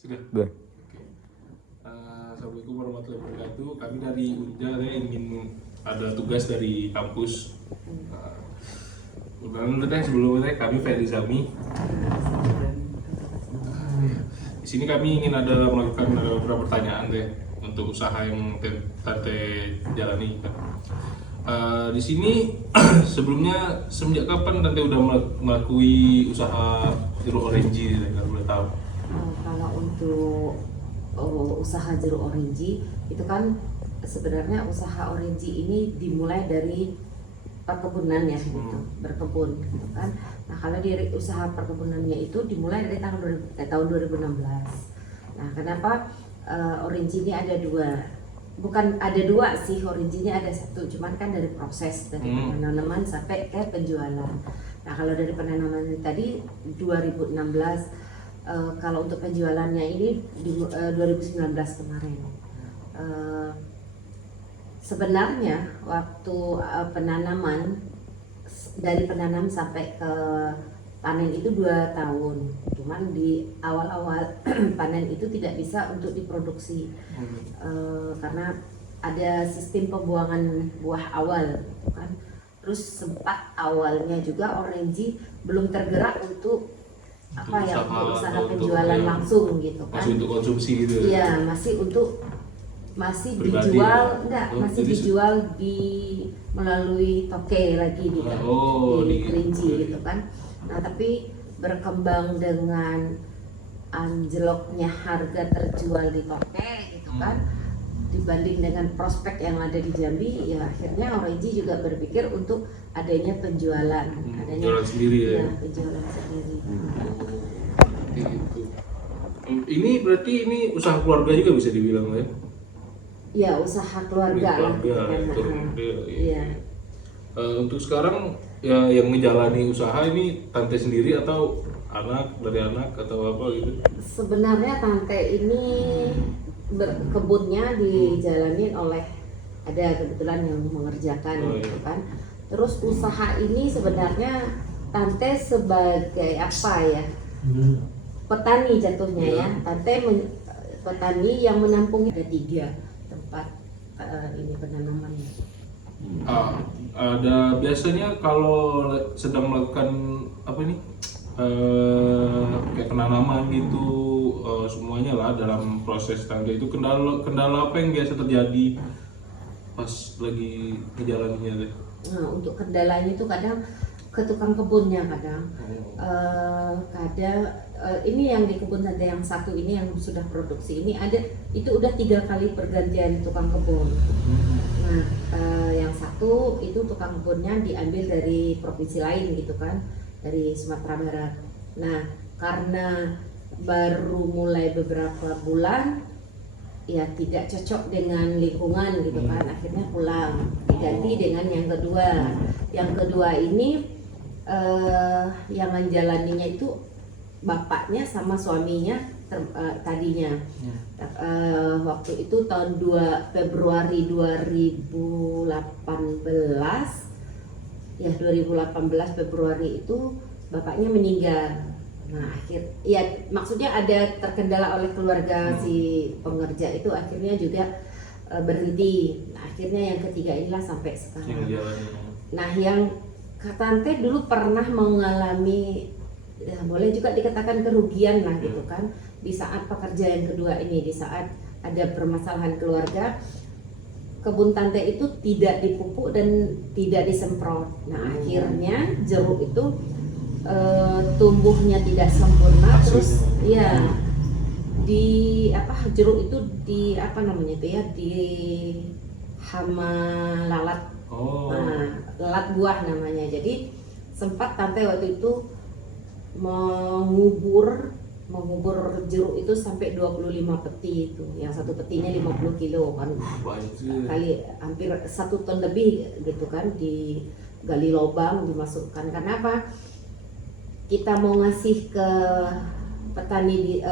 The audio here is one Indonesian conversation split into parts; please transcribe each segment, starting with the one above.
Sudah. Udah. Oke. Assalamualaikum warahmatullahi wabarakatuh. Kami dari Unja ingin ada tugas dari kampus. Kemudian sebelumnya kami Ferry Zami. Di sini kami ingin melakukan beberapa pertanyaan deh untuk usaha yang Tante jalani. Di sini sebelumnya semenjak kapan Tante udah melakui usaha jeruk orange kalau boleh tahu? Kalau untuk usaha jeruk orange itu kan sebenarnya usaha orange ini dimulai dari perkebunan ya gitu, berkebun gitu kan. Nah kalau dari usaha perkebunannya itu dimulai dari tahun 2016. Nah kenapa orange ini ada dua? Bukan ada dua sih, orange-nya ada satu, cuman kan dari proses dari penanaman sampai ke penjualan. Nah kalau dari penanaman tadi 2016, kalau untuk penjualannya ini di 2019 kemarin. Sebenarnya waktu penanaman, dari penanam sampai ke panen itu 2 tahun, cuman di awal-awal panen itu tidak bisa untuk diproduksi karena ada sistem pembuangan buah awal kan. Terus sempat awalnya juga orange belum tergerak untuk usaha penjualan langsung gitu kan. Masih untuk konsumsi gitu. Iya, masih dijual dijual melalui toke lagi di kelinci gitu kan. Nah tapi berkembang dengan anjloknya harga terjual di toke gitu kan, dibanding dengan prospek yang ada di Jambi, ya akhirnya Orange juga berpikir untuk adanya penjualan, penjualan sendiri ya. Penjualan sendiri. Gitu. Ini berarti ini usaha keluarga juga bisa dibilang ya? Ya usaha keluarga lah. Iya. Untuk sekarang ya yang menjalani usaha ini Tante sendiri atau dari anak atau apa gitu? Sebenarnya Tante ini kebunnya dijalani oleh, ada kebetulan yang mengerjakan gitu kan. Terus usaha ini sebenarnya Tante sebagai apa ya? Petani jatuhnya ya. Tante petani yang menampung ada 3 tempat ini penanamannya. Ada biasanya kalau sedang melakukan kayak penanaman gitu, semuanya lah dalam proses Tante itu kendala apa yang biasa terjadi pas lagi ngejalaninya deh? Nah untuk kendalanya itu kadang ke tukang kebunnya ini yang di kebun Tante yang satu ini yang sudah produksi ini ada, itu udah 3 kali pergantian tukang kebun. Nah yang satu itu tukang kebunnya diambil dari provinsi lain gitu kan, dari Sumatera Barat. Nah karena baru mulai beberapa bulan ya tidak cocok dengan lingkungan gitu kan, akhirnya pulang, diganti dengan yang kedua. Yang kedua ini yang menjalaninya itu bapaknya sama suaminya tadinya. Waktu itu tahun Februari 2018 ya, 2018 Februari itu bapaknya meninggal. Nah maksudnya ada terkendala oleh keluarga si pengerja itu, akhirnya juga berhenti. Nah, akhirnya yang ketiga inilah sampai sekarang. Nah yang Tante dulu pernah mengalami, ya boleh juga dikatakan kerugian lah gitu kan, di saat pekerja yang kedua ini, di saat ada permasalahan keluarga, kebun Tante itu tidak dipupuk dan tidak disemprot. Nah akhirnya jeruk itu tumbuhnya tidak sempurna. Terus ya jeruk itu di hama lalat. Nah, lalat buah namanya. Jadi sempat Tante waktu itu mengubur jeruk itu sampai 25 peti itu. Yang satu petinya 50 kilo kan. Kali hampir 1 ton lebih gitu kan, digali lubang, dimasukkan. Karena apa? Kita mau ngasih ke petani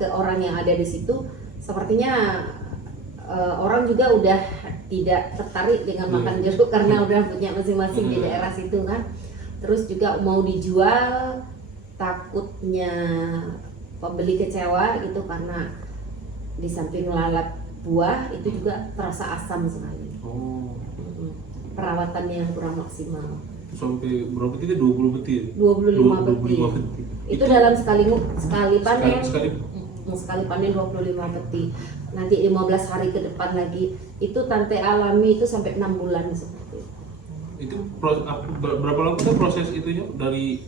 ke orang yang ada di situ, sepertinya orang juga udah tidak tertarik dengan makan jeruk karena udah punya masing-masing di daerah situ kan. Terus juga mau dijual takutnya pembeli kecewa gitu karena di samping lalap buah itu juga terasa asam sekali. Oh. Perawatannya yang kurang maksimal. Sampai berapa beti? 20 beti ya? 25 beti. 25 beti. Itu dalam sekali panen. Sekali. Sekali panen 25 beti. Nanti 15 hari ke depan lagi. Itu Tante alami itu sampai 6 bulan seperti itu. Itu berapa lama tuh proses itunya dari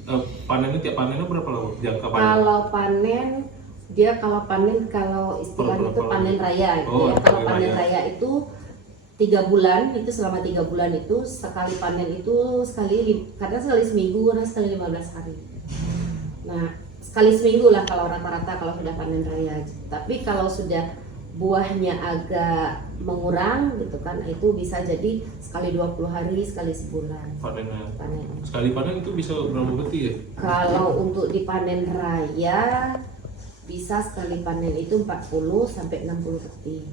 panennya, tiap panennya berapa lama jangka panen? Kalau istilahnya itu panen raya gitu Oh, ya. Kalau panen panen raya. raya itu 3 bulan, itu selama 3 bulan itu sekali panen itu kadang sekali seminggu, kadang sekali 15 hari. Nah, sekali seminggu lah kalau rata-rata kalau sudah panen raya. Tapi kalau sudah buahnya agak mengurang gitu kan, itu bisa jadi sekali 20 hari, sekali sebulan. Panennya. Panen. Sekali panen itu bisa berapa beti ya? Kalau untuk di panen raya bisa sekali panen itu 40 sampai 60 beti.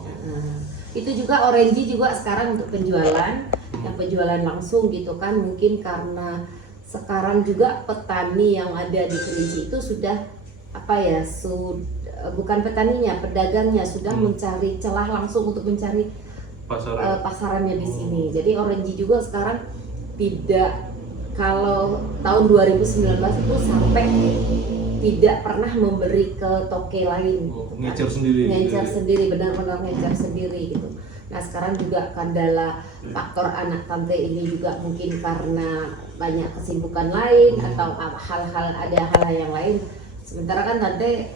Nah, itu juga orange juga sekarang untuk penjualan, yang penjualan langsung gitu kan, mungkin karena sekarang juga petani yang ada di Kerinci itu sudah bukan petaninya, pedagangnya sudah mencari celah langsung untuk mencari pasarannya di sini. Jadi orange juga sekarang tidak, kalau tahun 2019 itu sampai tidak pernah memberi ke toke lain. Ngecer sendiri. Ngecer sendiri, benar-benar ngecer sendiri gitu. Nah sekarang juga kendala faktor anak Tante ini juga mungkin karena banyak kesibukan lain atau ada hal yang lain. Sementara kan Tante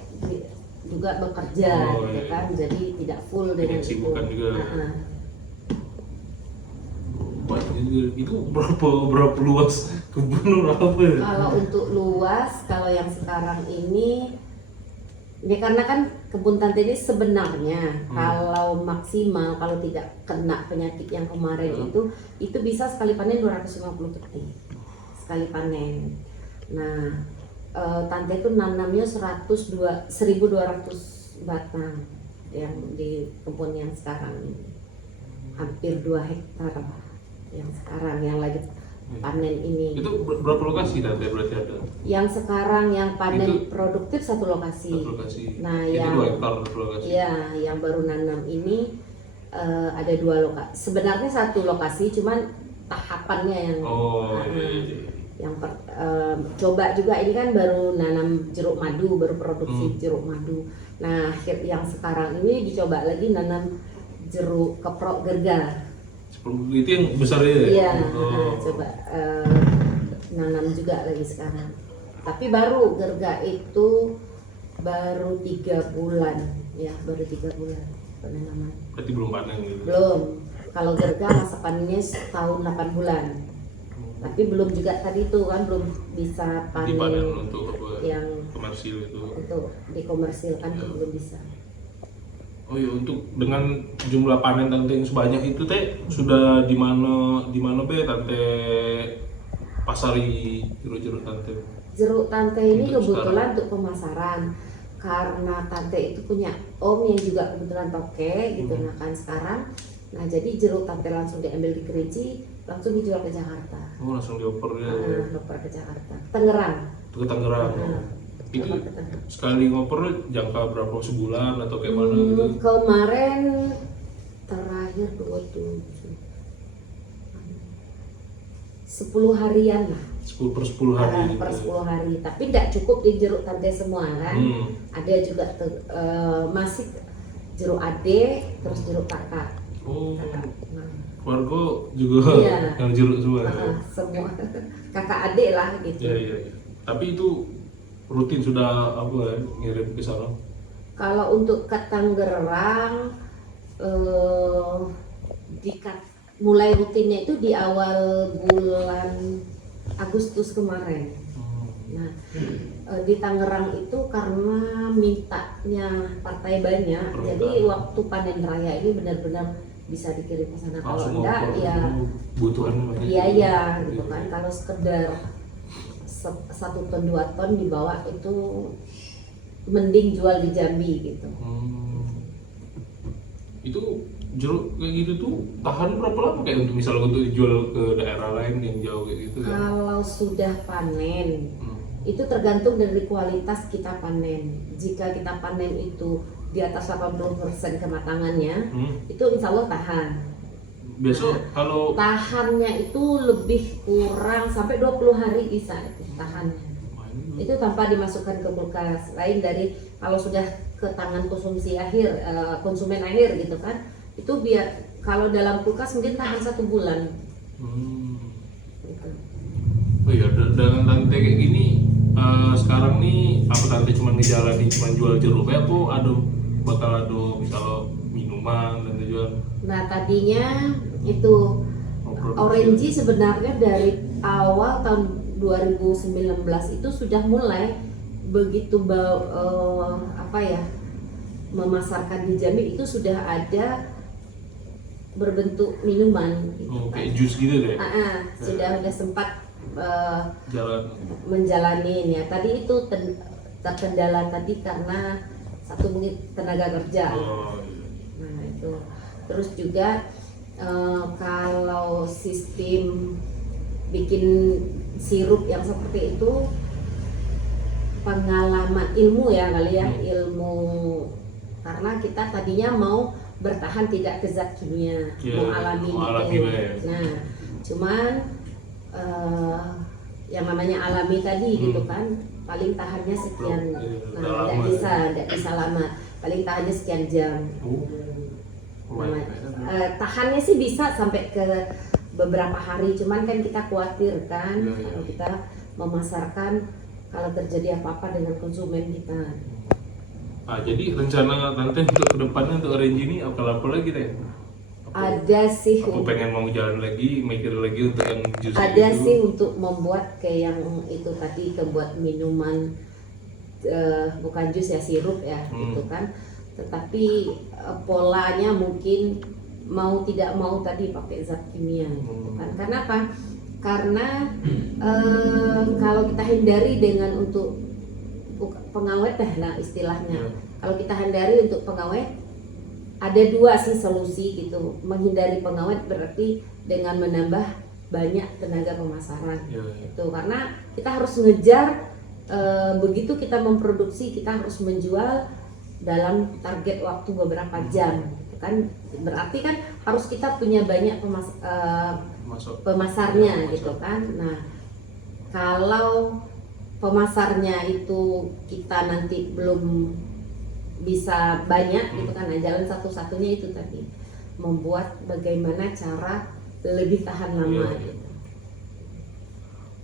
juga bekerja gitu kan, jadi tidak full dengan kesibukan itu. juga. Itu berapa luas kebun apa ya? Kalau untuk luas, kalau yang sekarang ini ya karena kan kebun Tante ini sebenarnya kalau maksimal, kalau tidak kena penyakit yang kemarin itu bisa sekali panen 250 beti sekali panen. Nah Tante itu nanamnya 1.200 batang yang di kebun yang sekarang ini, hampir 2 hektar yang sekarang yang lagi panen ini. Itu berapa lokasi Tante berarti ada? Yang sekarang yang panen Itu produktif satu lokasi. Nah, itu yang 2 hektar lokasi. Iya, yang baru nanam ini ada 2 lokasi. Sebenarnya satu lokasi, cuman tahapannya yang coba juga ini kan baru nanam jeruk madu, baru produksi jeruk madu. Nah, yang sekarang ini dicoba lagi nanam jeruk keprok gergar. Itu yang besar ya? Iya, coba nanam juga lagi sekarang. Tapi baru gerga itu baru 3 bulan, ya baru 3 bulan penanaman. Berarti belum panen gitu? Belum. Kalau gerga masa panennya setahun 8 bulan. Tapi belum juga tadi itu kan belum bisa panen untuk yang komersil itu. Untuk dikomersilkan itu belum bisa. Oh iya, untuk dengan jumlah panen Tante yang sebanyak itu Teh, sudah di mana Be Tante pasari jeruk-jeruk Tante? Jeruk Tante ini Untuk kebetulan untuk pemasaran, karena Tante itu punya om yang juga kebetulan toke gitu. Nah kan sekarang, nah jadi jeruk Tante langsung diambil di Kerinci, langsung dijual ke Jakarta. Oh langsung dioper ya? Dioper ke Jakarta, Tangerang. Ke Tangerang. Itu sekali ngoper jangka berapa, sebulan atau kayak mana gitu? Kemarin terakhir 10 harian lah. 10 per 10 hari. Per 10 hari, tapi tidak cukup di jeruk Tante semua kan. Ada juga masih jeruk ade, terus jeruk kakak. Oh, keluarga juga yang jeruk semua. Semua kakak adik lah gitu. Iya. Tapi itu rutin sudah ngirim ke sana? Kalau untuk ke Tangerang mulai rutinnya itu di awal bulan Agustus kemarin. Nah di Tangerang itu karena mintanya partai banyak, jadi waktu panen raya ini benar-benar bisa dikirim ke sana. Kalau enggak ya butuhan iya gitu kan. Kalau sekedar 1 ton 2 ton dibawa itu mending jual di Jambi gitu. Itu jeruk kayak gitu tuh tahan berapa lama kayak untuk dijual ke daerah lain yang jauh kayak gitu kan? Kalau sudah panen itu tergantung dari kualitas kita panen. Jika kita panen itu di atas 80% kematangannya, itu insya Allah tahan. Besok kalau Tahannya itu lebih kurang sampai 20 hari bisa itu tahannya. Itu tanpa dimasukkan ke kulkas. Lain dari kalau sudah ke tangan konsumsi akhir, konsumen akhir gitu kan, itu biar kalau dalam kulkas mungkin tahan 1 bulan. Gitu. Oh iya, dengan tante kayak gini sekarang nih apa tante cuma ngejalanin cuma jual jeruk apa bakal ada misalnya minuman dan jual? Nah tadinya itu Orange sebenarnya dari awal tahun 2019 itu sudah mulai begitu memasarkan di Jamil itu sudah ada berbentuk minuman gitu kayak jus gitu deh. Sudah sempat Jalan menjalani ya. Tadi itu terkendala tadi karena satu mungkin tenaga kerja. Nah itu terus juga kalau sistem bikin sirup yang seperti itu pengalaman ilmu ya kali ya, ilmu, karena kita tadinya mau bertahan tidak ke zat kimia, mau alami gitu. Nah cuman yang namanya alami tadi gitu kan, paling tahannya sekian, tidak bisa lama, paling tahannya sekian jam. Tahannya sih bisa sampai ke beberapa hari, cuman kan kita khawatir kan kalau kita memasarkan kalau terjadi apa-apa dengan konsumen kita. Jadi rencana tante untuk kedepannya untuk Orange ini apa lagi deh? Ada sih. Aku pengen mau jalan lagi, mikir lagi untuk yang jus. Ada gitu sih untuk membuat kayak yang itu tadi, buat minuman bukan jus ya, sirup ya gitu kan. Tetapi polanya mungkin mau tidak mau tadi pakai zat kimia gitu kan. Karena apa? Karena kalau kita hindari dengan untuk pengawet nah istilahnya. Kalau kita hindari untuk pengawet, ada 2 sih solusi gitu. Menghindari pengawet berarti dengan menambah banyak tenaga pemasaran itu, karena kita harus ngejar begitu kita memproduksi, kita harus menjual dalam target waktu beberapa jam gitu kan. Berarti kan harus kita punya banyak pemasarnya gitu kan. Nah kalau pemasarnya itu kita nanti belum bisa banyak gitu kan, nah jalan satu-satunya itu tadi, membuat bagaimana cara lebih tahan lama gitu.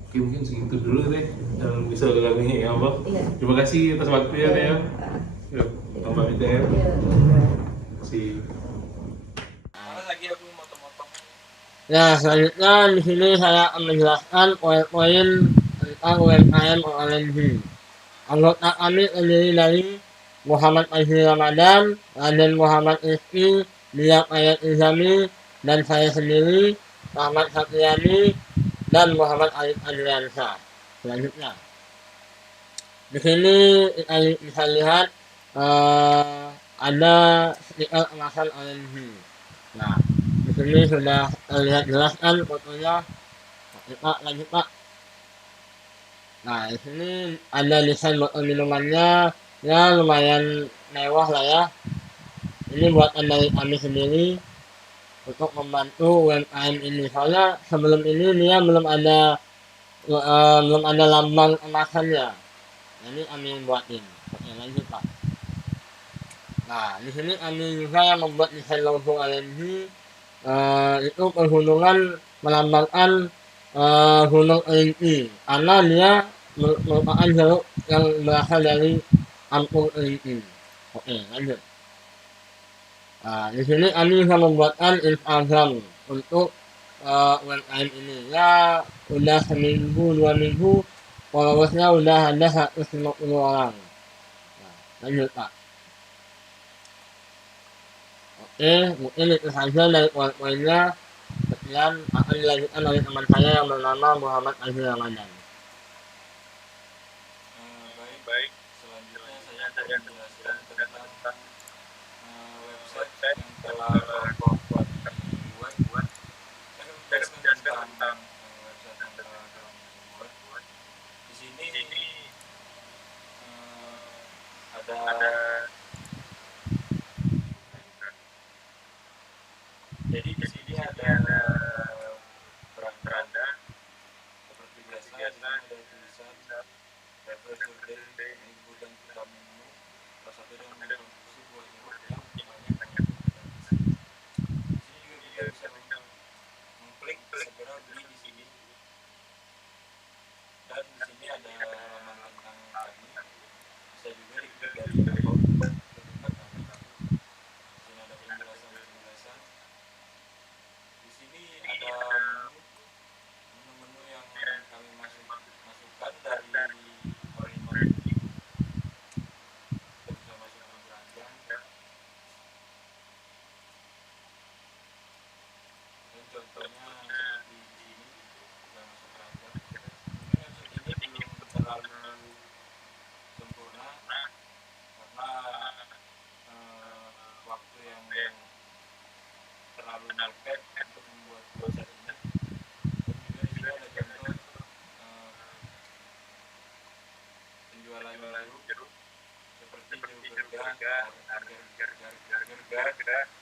Oke, mungkin segitu dulu deh yang bisa kami apa. Terima kasih atas waktunya deh ya. Yuk, tambah kita ya. Si. Ya, selanjutnya di sini saya akan menjelaskan poin-poin tentang UMKM Orange. Anggota kami terdiri dari Muhammad Azri Ramadan, Raden Muhammad Rizki, Dia Ayat Izami, dan saya sendiri, Ahmad Satriani, dan Muhammad Arif Adriansyah. Selanjutnya, di sini kita bisa lihat ada stiker kemasan Orange. Nah, di sini sudah terlihat jelas kan fotonya. Pak, lanjut Pak. Nah, di sini ada desain botol minumannya, ya lumayan mewah lah ya. Ini buatan dari kami sendiri untuk membantu UMKM ini. Soalnya sebelum ini dia belum ada lambang kemasannya. Ini kami buatin. Oke, lanjut Pak. Nah, di sini kami juga yang membuat desain logo LNG. Itu perhubungan melambangkan gunung Erinki, karena dia merupakan jeruk yang berasal dari kampung Erinki. Oke, lanjut. Nah, di sini kami bisa membuatkan Instagram untuk UMKM ini. Ya, udah seminggu 2 minggu, followersnya udah ada 150 orang. Nah, lanjut Pak. Oke, mungkin itu saja dari poin-poinnya. Sekian akan dilanjutkan oleh teman saya yang bernama Muhammad Azri Ramadan. Baik, selanjutnya saya akan menjelaskan tentang website yang telah buat saya akan menjelaskan tentang website yang telah buat. Di sini ada jadi di sini ada beranda seperti biasa di sini ada tulisan Refresher Day Ibu dan Vitaminmu salah satu yang memproduksi buah jeruk yang banyak mengandung vitamin C. Di sini juga bisa mengklik segera beli di sini, dan di sini ada halaman tentang kami, bisa juga diklik dari info terdekat kami. Di sini ada penjelasan. Di sini ada menu-menu yang kami masukkan dari Orange. Kita bisa masukkan beranjang dan contohnya seperti di sini kita masuk beranjang. Mungkin website ini belum terlalu sempurna karena waktu yang terlalu mepet untuk membuat website ini. Dan juga di sini ada contoh penjualan jeruk seperti jeruk gerga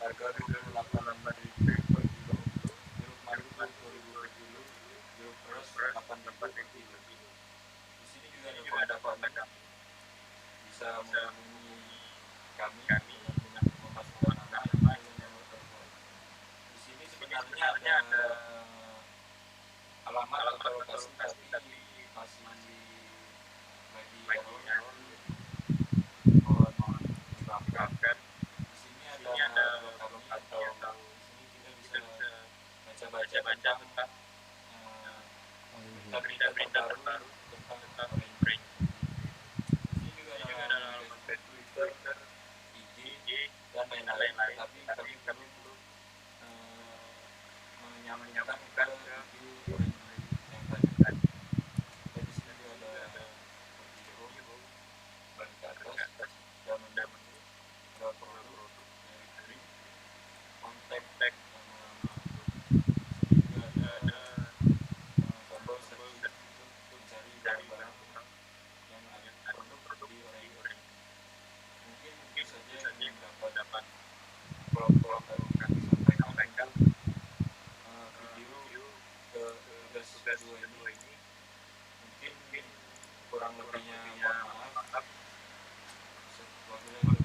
harga Rp28.000 per kilo, jeruk madu Rp20.000 per kilo, jeruk peres Rp8.000 per kilo. Di sini juga ada kontak kami, bisa menghubungi kami dengan memasukkan nama dan nomor telepon. Di sini sebenarnya ada alamat atau lokasi tapi masih lagi error, mohon dimaafkan. Di sini ada kami atau di sini kita bisa baca-baca tentang berita-berita terbaru tentang Orange. Di sini juga ada alamat Facebook, Twitter, IG dan lain-lain. Tapi kami belum menyampaikan ke video Orange yang tadi. Dan di sini juga ada video ban ke atas dan ada produk dari kering, kontak sama sini juga ada tombol searching untuk mencari barang-barang yang ada produk di Orange. Mungkin itu saja yang dapat vlog kami sampaikan untuk video ke tugas kedua ini. Mungkin kurang lebihnya mohon maaf. Wabillahi